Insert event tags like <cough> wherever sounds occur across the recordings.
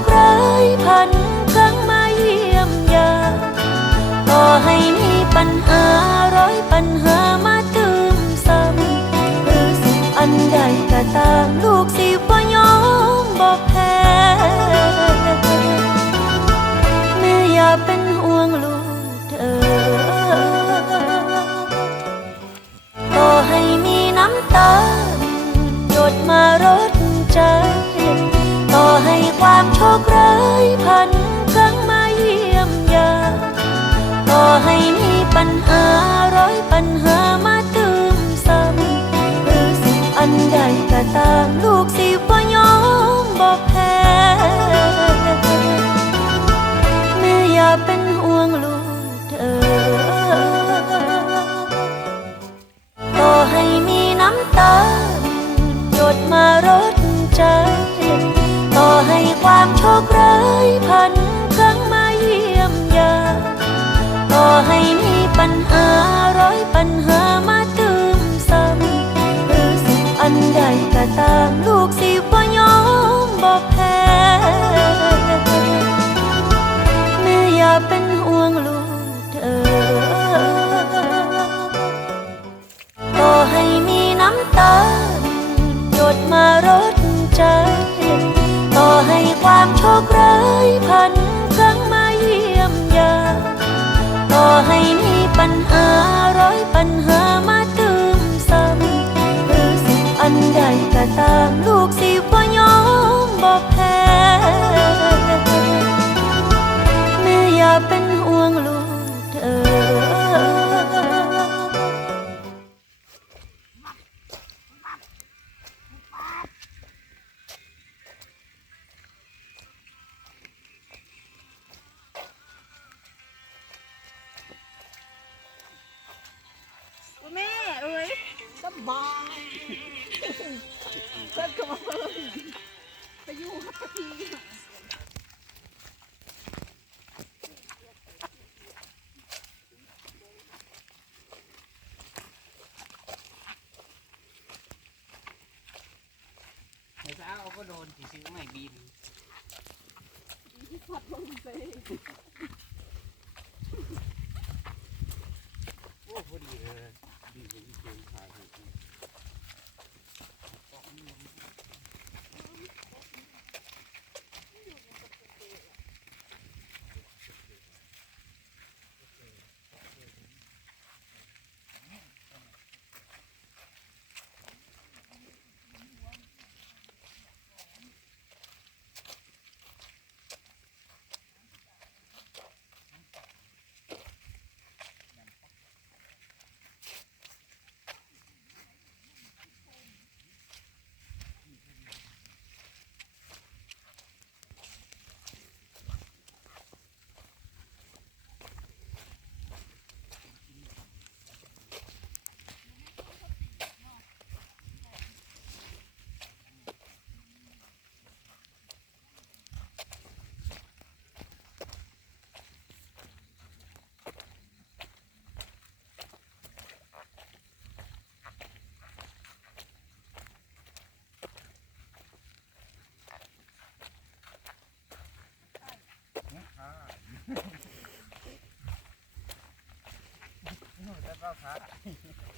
กร้ายพันครั้งมาเยี่ยมยาต่อให้ ให้มีปัญหาร้อยปัญหามาเติมซ้ำหรือสิ่งอันใดก็ตามลูกสิบ่ยอมบอกแพ้ บายเพิ่นก็มาเพิ่นไปอยู่ฮับปะทีไอ้สาก็โดนผีซื้อใหม่บินที่พัดลงไป Huh? <laughs>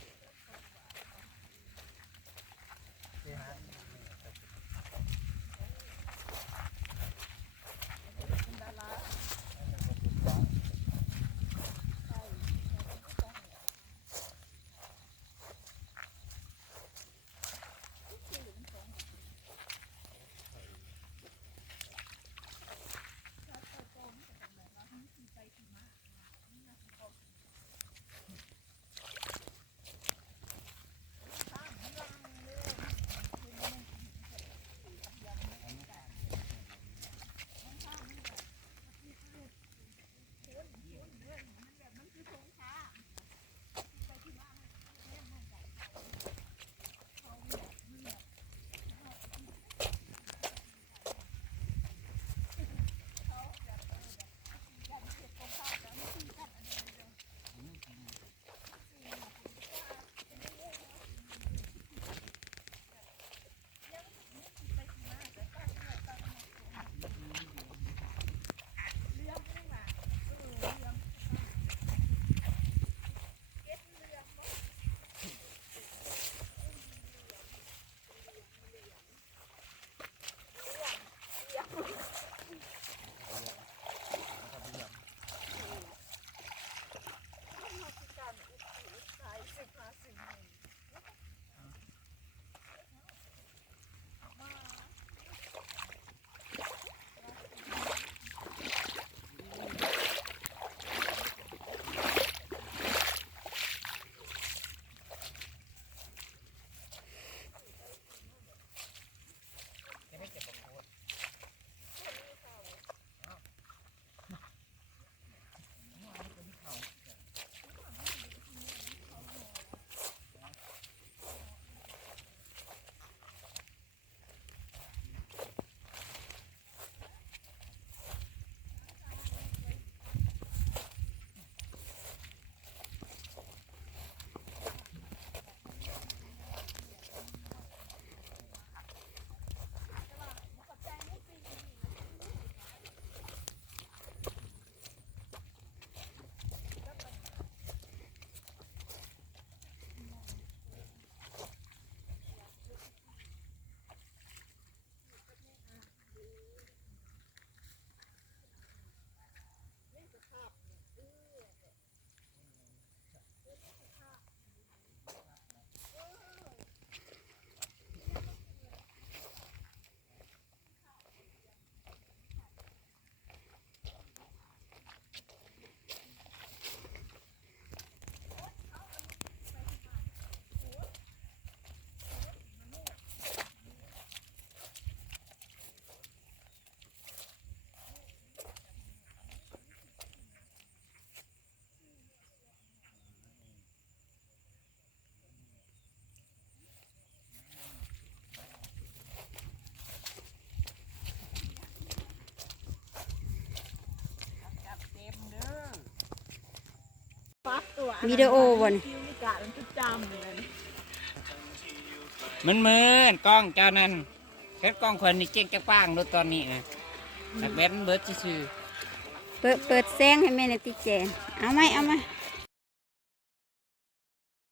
ตัววิดีโอบ่นคิวนี่กะมันประจำเลยนะมันมืนกล้องเจ้านั้นแค่กล้องคนนี่เก่งจะป้างรถตอนนี้นะแต่แบนเบิร์ดซื่อเปิดเปิดแสงให้แม่ในอยติแจนเอาไหมเอาไหมๆ